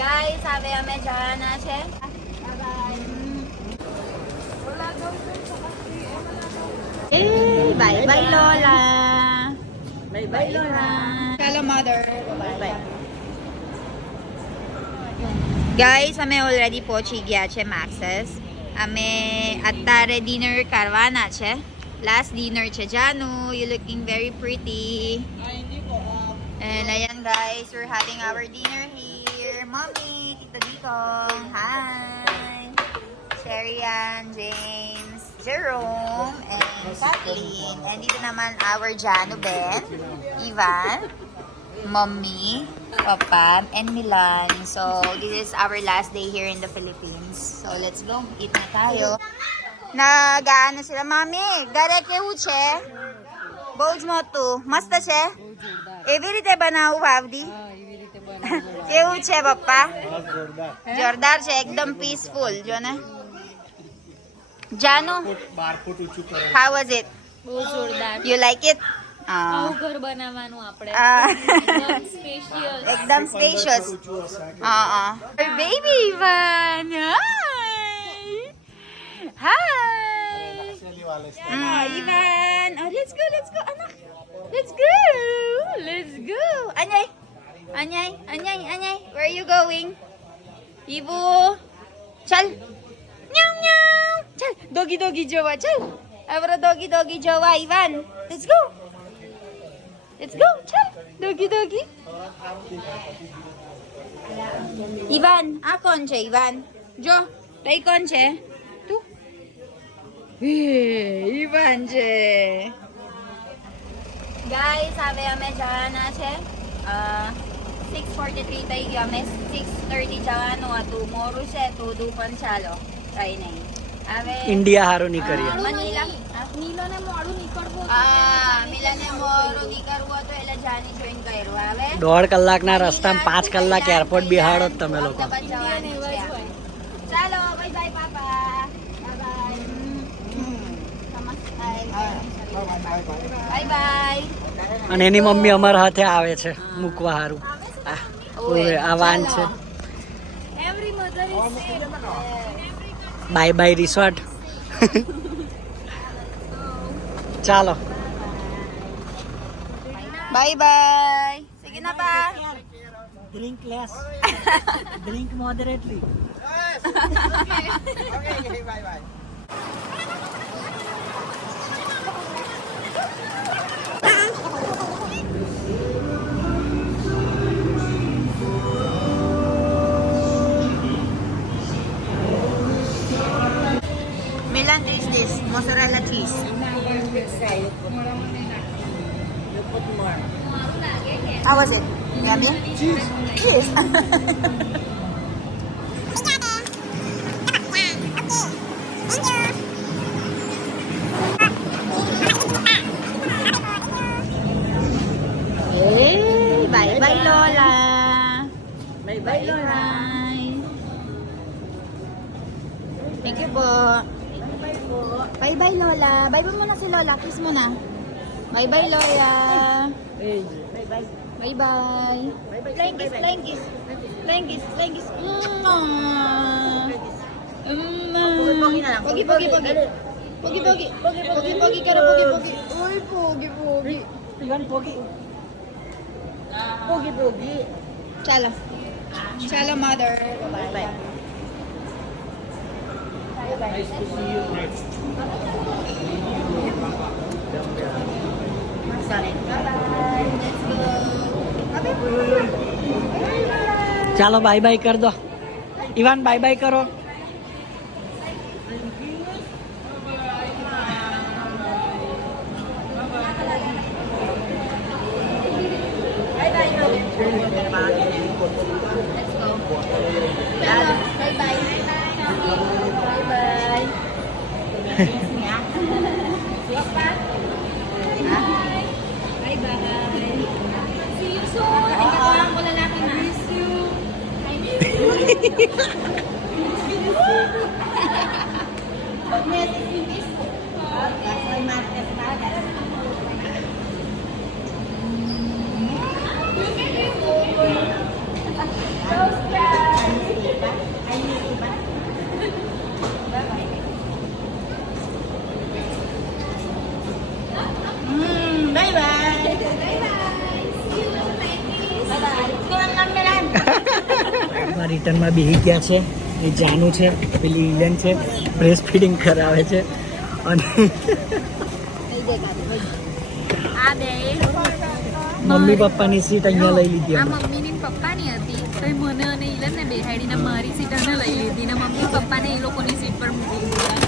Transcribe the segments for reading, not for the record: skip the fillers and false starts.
Guys, sabi અમે જવાના છે. Bye bye Lola. Bye bye Lola. Hello mother. Bye bye. Guys, અમે already પહોંચી ગયા છે Max's. અમે અત્યારે ડિનર કરવાના છે. Last dinner છે Janu. You looking very pretty. And ayan guys, we're having our dinner here. Mommy, Tito Dikong. Hi. Sherian, James, Jerome, and Kathleen. And dito naman our Janu Ben, Ivan, Mommy, Papa, and Milan. So, this is our last day here in the Philippines. So, let's go. Eat na tayo. Nag-ano sila, Mami? Gare કેવું છે? બહુ જ મોટું. મસ્ત છે? એવી રીતે બનાવું ભાવડી? કેવું છે પપ્પા? જોરદાર છે, એકદમ પીસફુલ. જો ને. Janu, how was it? બહુ જોરદાર. You like it? આવું ઘર બનાવવાનું આપણે. એકદમ સ્પેશિયસ. એકદમ spacious. Baby Ivan. Hi. Ivan. Oh, let's go, anak. Let's go. Anyay. Where are you going? Ibu. Chal. Meow. Chal. Doggy jowa. Chal. Abra doggy jowa, Ivan. Let's go. Chal. Doggy. Ivan. આ કોણ છે Ivan? જો, તઈ કોણ છે? તું? Ivan છે. Guys, હવે અમે જવાના છે. 6:43 થઈ ગયો. અમે 6:30 જવાનું હતું. મોડું છે તો પણ ચાલો. કઈ નહીં. હવે ઇન્ડિયા હારો નીકળીએ. નીલોને મોડું નીકળવું. મિલાને મોડું નીકળવું હતું એટલે જાની જોઈન કર્યું. હવે 1.5 કલાકના રસ્તામાં 5 કલાક એરપોર્ટ બિહાડો તમે લોકો. જવાની છે. ચાલો, બાય પાપા. બાય. અને એની મમ્મી અમારા હાથે આવે છે મૂકવા હારું. આ વાન છે. Every mother is same. By resort. ચાલો. Bye. Sige na ba? Drink less. Drink moderately. Okay, bye. Milan, taste this. Mozzarella cheese. How was it? Yummy? Cheese. Hey, bye Lola. Bye Lola. Thank you po. Bye Lola. Bye muna si Lola. Kiss muna. Bye Lola. Bye. Flying kiss. Pogi karo pogi. Uy, pogi. Ivan pogi. Pogi. Chala mother. Bye. Nice to see you. ચાલો by કર દો. Ivan by કરો. Subscribe. રિટર્નમાં બેસી ગયા છે. એ જાનુ છે, પેલી ઇલેન છે, બ્રેસ્ટ ફીડિંગ કરાવે છે. અને આ બે મમ્મી પપ્પાની સીટ અહીંયા લઈ લીધી આ અમે. મમ્મીની ને પપ્પાની હતી તો એ મને અને ઈલનને બેહાડીને મારી સીટ અમે લઈ લીધી ને મમ્મી પપ્પાને એ લોકોની સીટ પર મૂકી દીધા.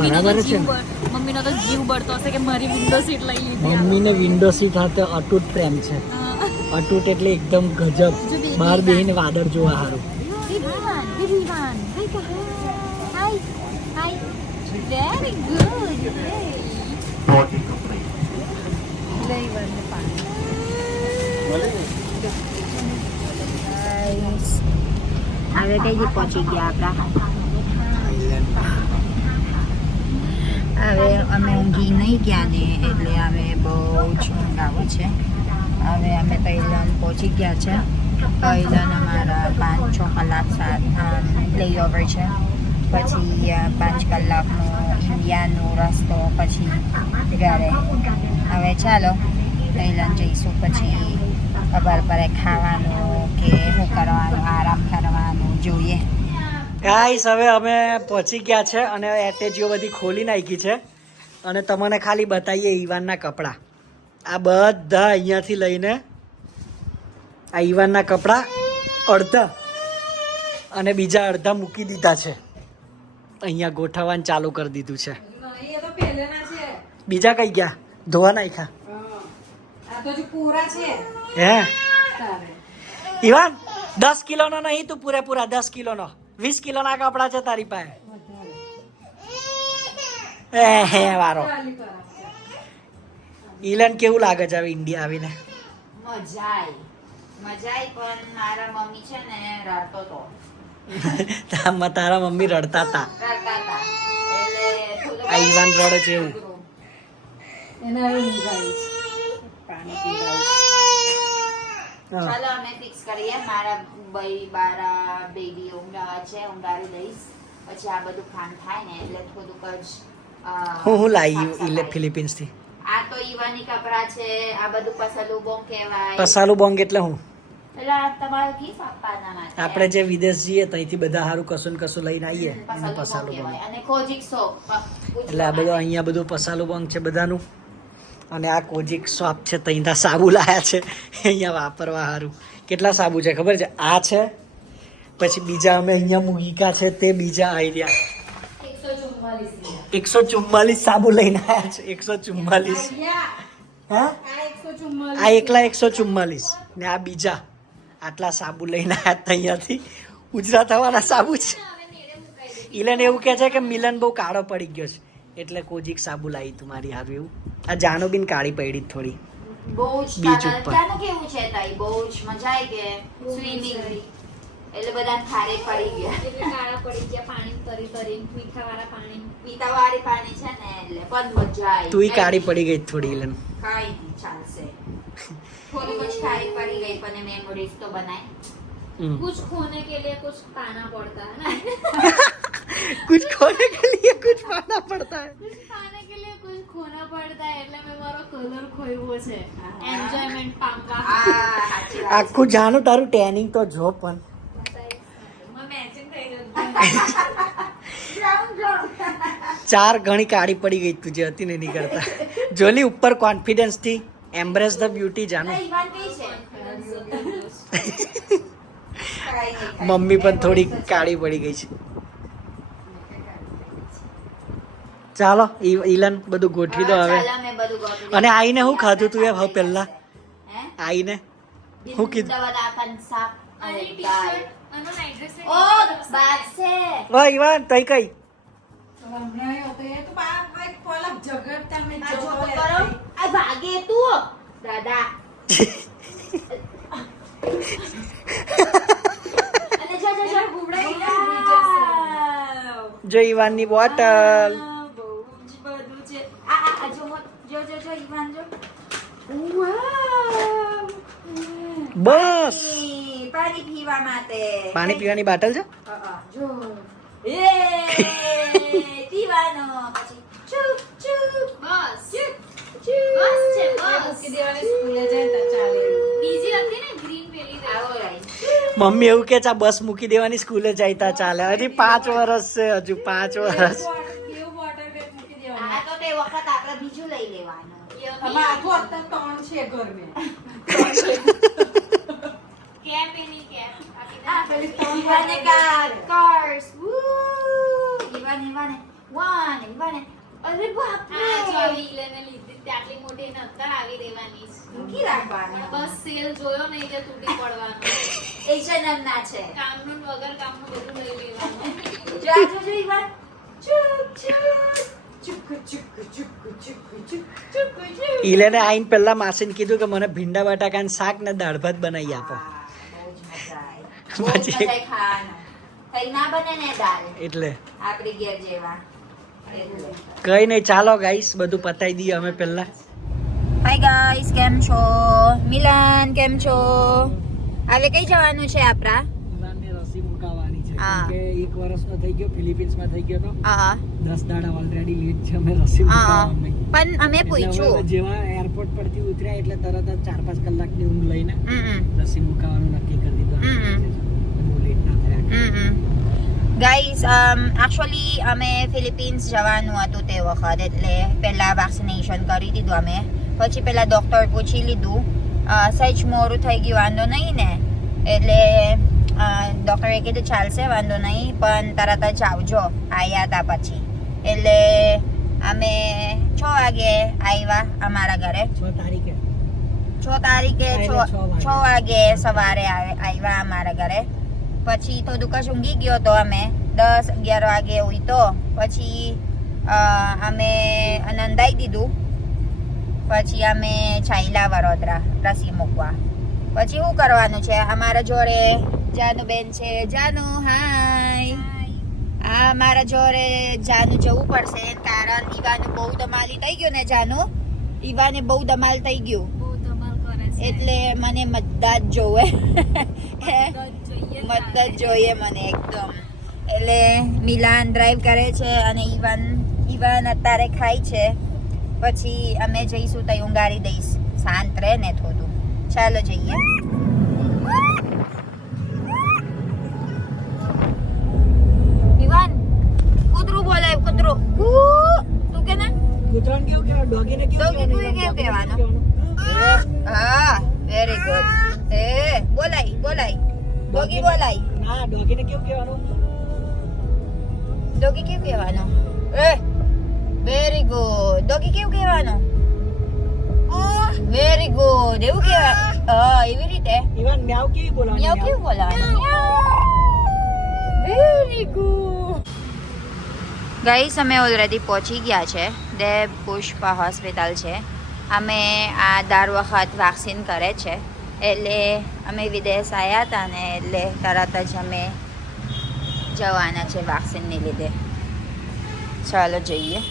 બરાબર છે ને? મમ્મીનો તો જીવ બળતો હશે કે મારી વિન્ડો સીટ લઈ લીધી. મમ્મીને વિન્ડો સીટ સાથે અતૂટ પ્રેમ છે. અતૂટ એટલે એકદમ ગજબ. બહાર બેસીને વાદળ જોવા સારું. Vivian, hi. Very good. લઈ વળને પાણી. હવે કઈ દી પહોંચી ગયા આપણા. હવે અમે ઊંઘી નહીં ગયા ને એટલે અમે બહુ જ ઊંઘ આવે છે. હવે અમે તૈલન પહોંચી ગયા છે. તૈલન અમારા 5-6 કલાક પ્લે ઓવર છે. પછી 5 કલાકનો ઇન્ડિયાનો રસ્તો, પછી ઘરે. હવે ચાલો તૈલન જઈશું, પછી ખબર પડે ખાવાનું કે શું કરવાનું, આરામ કરવાનું જોઈએ. ગાઈસ હવે અમે પહોંચી ગયા છે અને એટેચીઓ બધી ખોલી નાખી છે. અને તમને ખાલી બતાવીએ ઈવાનના કપડાં. આ બધા અહીંયાથી લઈને આ ઈવાનના કપડાં અડધા અને બીજા અડધા મૂકી દીધા છે. અહીંયા ગોઠવવાનું ચાલુ કરી દીધું છે. બીજા કઈ ગયા? ધોવા નાખ્યા. હે ઈવાન 10 કિલોનો નહીં, તું પૂરેપૂરા 10 કિલોનો 20 કિલોના કપડા છે તારી પાસે. હે વારો. ઈલન કેવું લાગે છે હવે ઇન્ડિયા આવીને? મજા આવી પણ મારા મમ્મી છે ને રડતો તો. તારા મમ્મી રડતા હતા. એટલે આ ઈવાન રડે છે એવું. ચાલો અમે ફિક્સ કરીએ. મારા બારા બેબી ઊંઘાવા છે, ઊંઘાડી દઈશ. પછી આ બધું કામ થાય ને એટલે થોડુંક જ હું લાવી ફિલિપિન્સ થી. આ તો ઈવાની કપડા છે. આ બધું પસાલું બોંગ કહેવાય. પસાલું બોંગ એટલે હું? એટલે તમારે ગિફ્ટ આપવાના માટે. આપણે જે વિદેશ જઈએ ત્યાંથી બધા સારું કશું ને કશું લઈને આવીએ. એને પસાલું પસાલું બોંગ બોંગ. કહેવાય. અને કોજિક સોપ એટલે આ બધું અહીંયા બધું પસાલું બોંગ છે બધાનું. અને આ કોજિક શોપ છે, ત્યાંથી સાબુ લાયા છે અહીંયા વાપરવા સારું. કેટલા સાબુ છે ખબર છે? આ છે, પછી બીજા અમે અહીંયા મૂકા છે તે બીજા આવી રહ્યા. 144 સાબુ લઈને આવ્યા છે. 144. હા, આ એકલા 144 ને આ બીજા આટલા સાબુ લઈને આવ્યા અહીંયાથી. ઉજરા થવાના સાબુ છે. ઇલન એવું કહે છે કે મિલન બહુ કાળો પડી ગયો છે એટલે કોજિક સાબુ લાવી તું મારી હારું એવું. આ જાનુબીન કાળી પડી થોડી. બહુ જ બીચ ઉપર. ત્યાંનું કેવું છે તાઈ? બહુ જ મજા આવી ગઈ સ્વિમિંગ. એટલે બધા થારે પડી ગયા. એટલે કાળા પડી ગયા પાણી તરી તરીને. મીઠાવાળા પાણી. મીઠાવાળી પાણી છે ને એટલે પણ મજા આવી. તું કાળી પડી ગઈ થોડી ઇલન. કઈ નહીં, ચાલશે. થોડી જ કાળી પડી ગઈ પણ મેમોરીઝ તો બનાય. कुछ खोने के लिए कुछ पाना पड़ता है ना. कुछ खोने के लिए कुछ पाना पड़ता है. कुछ पाने के लिए कुछ खोना पड़ता है. એટલે મેં મારો કલર ખોયો છે. એન્જોયમેન્ટ પામવા. સાચી વાત. આખું જાનું તારું ટેનિંગ તો જો પણ. મેચિંગ થઈ જતું. 4 ગણી કાળી પડી ગઈ તું જે હતી ને નીકળતા. જોલી ઉપર કોન્ફિડન્સ થી એમ્બ્રેસ ધ બ્યુટી જાનું. ઈવાન કઈ છે? કઈ નહીં. મમ્મી પણ થોડી કાળી પડી ગઈ છે. ચાલો ઇલન બધું ગોઠવી દો હવે. ચાલો, મેં બધું ગોઠવી દીધું. અને આઈને હું ખાધું તું એ હવે પહેલા? હે? આઈને હું કીધું? દાળ શાક અને અને દાળ. ટી-શર્ટ અને નાઈટ ડ્રેસ. ઓ બાત છે. ઓ ઇવાન તઈ કઈ? આ જો તો કરો. આ ભાગે તું દાદા. અને જો ગુબડાઈ ગયા. જો ઇવાનની બોટલ. બહુ જ બધું છે. આ જો ઈવાન જો. વાવ. બસ પાણી પીવા માટે. પાણી પીવાની બોટલ છે. જો એ પીવાનો પછી ચૂ ચૂ બસ ચૂ બસ છે બસ. કે દેવાળી સ્કૂલે જાય તો ચાલે. બીજી હતી ને ગ્રીન પેલી આવો રાઈ. મમ્મી એવું કે છે આ બસ મૂકી દેવાની સ્કૂલે જઈતા ચાલે હજી 5 વર્ષ છે હજુ 5 વર્ષ આ તો તે વખત આપણે બીજું લઈ લેવાનું ઈવાને cars. Woo! ઈવાને. અરે બાપ રે. મૂકી રાખવાનું. બસ સેલ જોયો ને એટલે તૂટી પડવાનું. H&M ના છે. કામનું ને વગર કામનું બધું લઈ લેવાનું. જો ઈવાન. ચુક. ઈલેને આઈને પહેલા માસીને કીધું કે મને ભીંડા બટાકાનું શાક ને દાળ ભાત બનાવી આપો બહુ જ મજા આવે ખાવાનું. કઈ ના બને ને દાળ એટલે આપણી ઘેર જેવા. કઈ નહીં ચાલો ગાઈસ બધું પતાવી દઈએ અમે પહેલા. હાય ગાઈસ, કેમ છો? મિલન કેમ છો? હવે કઈ જવાનું છે આપણા? રસી મુકાવાની છે હા. કે 1 વર્ષનો થઈ ગયો ફિલિપિન્સમાં થઈ ગયો તો હા 10 દાડા ઓલરેડી લેટ છે અમે રસી મુકાવવામાં. પણ અમે પૂછ્યું. જેવા એરપોર્ટ પરથી ઉતર્યા એટલે તરત જ 4-5 કલાકની ઊંઘ લઈને હમ રસી મુકાવાનું નક્કી કરી દીધું. બહુ લેટ ના થયા. ગાઈસ એકચ્યુઅલી અમે ફિલિપિન્સ જવાનું હતું તે વખત એટલે પહેલા વેક્સિનેશન કરી દીધું અમે. પછી પહેલા ડોક્ટર પૂછી લીધું સહેજ મોડું થઈ ગયું વાંધો નહીં ને એટલે ડોક્ટરે કીધું ચાલશે વાંધો નહીં પણ તરત જ આવજો આવ્યા હતા પછી એટલે અમે 6 વાગે આવ્યા અમારા ઘરે 6 તારીખે 6 તારીખે એટલે 6 વાગે સવારે આવ્યા અમારા ઘરે. પછી થોડુંક જ ઊંઘી ગયો તો અમે 10-11 વાગે હોય તો પછી અમે નંદાઈ દીધું. પછી અમે ચાલ્યા વડોદરા રસી મૂકવા. પછી શું કરવાનું છે અમારા જોડે જાનુ બેન છે. જાનુ હાય. આ મારા જોડે જાનુ જવું પડશે કારણ ઈવાને બહુ ધમાલી થઈ ગયું ને જાનુ. ઈવાને બહુ ધમાલ થઈ ગયું બહુ ધમાલ કરે છે. એટલે મને મતદાર જ જોવે. જોઈએ મત જ જોઈએ મને એકદમ. એટલે મિલાન ડ્રાઈવ કરે છે અને ઈવાન અત્યારે ખાય છે. પછી અમે જઈશું તઈ ઊંઘાડી દઈશ. શાંત રહે ને થોડું. ચાલો જઈએ. ઈવાન કૂતરું બોલાય કૂતરું. તું કે ને કૂતરાને કેવું કહેવાય? ડોગીને કેવું ડોગી કેવું કહેવાનું? હા વેરી ગુડ. બોલાય ડોગી બોલાય. ના ડોગીને કેવું કહેવાનું? ડોગી કેવું કહેવાનું? Very good. ડોગી કેવું કહેવાનું? Very good. એવું કહેવાય એવી રીતે. ઈવન મ્યાઉ કેવી બોલવાની? મિયાઉ કેવું બોલાવાનું? Very good. ગાઈસ અમે ઓલરેડી પહોંચી ગયા છે. દેવ પુષ્પા હોસ્પિટલ છે. અમે આ દર વખત વેક્સિન કરે છે એટલે અમે વિદેશ આવ્યા હતા ને એટલે તરત જ અમે જવાના છે વેક્સિનને લીધે. ચાલો જઈએ.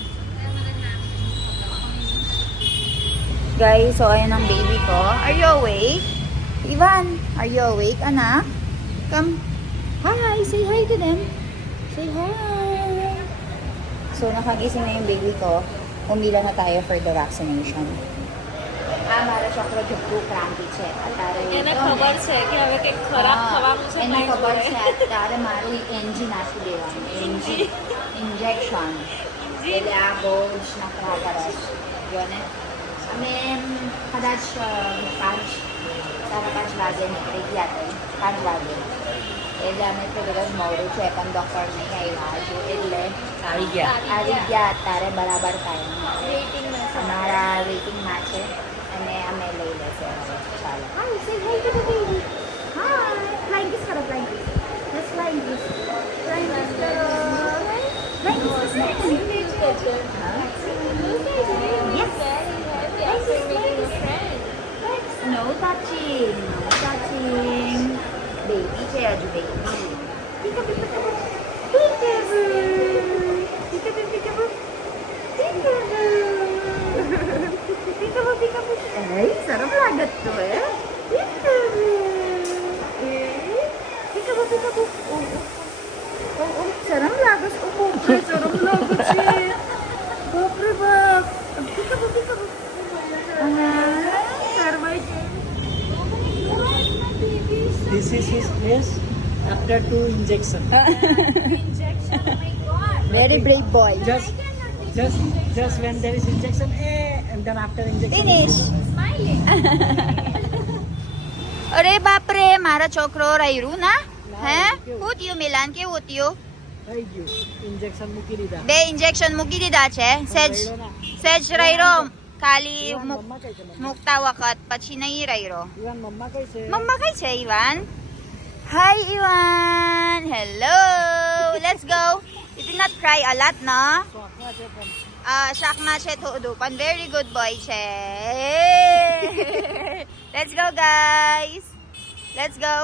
Guys, so ayan ang baby ko. Are you awake? Ivan, are you awake, anak? Come. Hi, say hi to them. Say hi. So nakagising na yung baby ko. Umila na tayo for the vaccination. મારા છોકરો જબ્બુ ક્રાંતિ છે અત્યારે. એને ખબર છે કે હવે કંઈક ખરાબ થવાનું છે. એને ખબર છે અત્યારે મારું એનજી નાખી દેવાનું. N G injection. એટલે આ બહુ જ નખરા કરે છે જો ને. અમે કદાચ 5:30 વાગે નીકળી ગયા હતા. 5 વાગે એટલે અમે થોડું જ મોડું છે પણ ડૉક્ટર નહીં આવ્યા હજુ એટલે આવી ગયા અત્યારે બરાબર ટાઈમ. અમારા વેઇટિંગમાં છે અને અમે લઈ લેશે હવે. ચાલો. Hi say hi to the baby. Hi flying kiss કરો flying kiss. Just flying kiss. Flying kiss કરો. Flying kiss. Yes. No touching. No touching. Baby છે હજુ baby. Peekaboo, peekaboo. Peekaboo. Peekaboo, peekaboo. Peekaboo, peekaboo. Sarap lagat to Peekaboo. Peekaboo, peekaboo. Sarap lagas. Sarap lagas siya. Bapre bap. Peekaboo, peekaboo. This is his face after 2 injection. Very brave boy. Just when there is injection, and then after injection. Finish. અરે બાપરે મારો છોકરો રહ્યું ના હે હું થયું Milan કેવું થયું થઈ ગયું ઇન્જેક્શન મૂકી દીધા બે ઇન્જેક્શન મૂકી દીધા છે સેજ રહ્યો ખાલી મમ્મા કઈ છે મૂકતા વખત પછી નહીં રહ્યો ઈવાન મમ્મા કઈ છે મમ્મા કઈ છે Ivaan hi Ivaan hello let's go you did not cry a lot no શોખમાં છે પણ શાકમાં છે થોડું પણ વેરી ગુડ બોય છે let's go guys let's go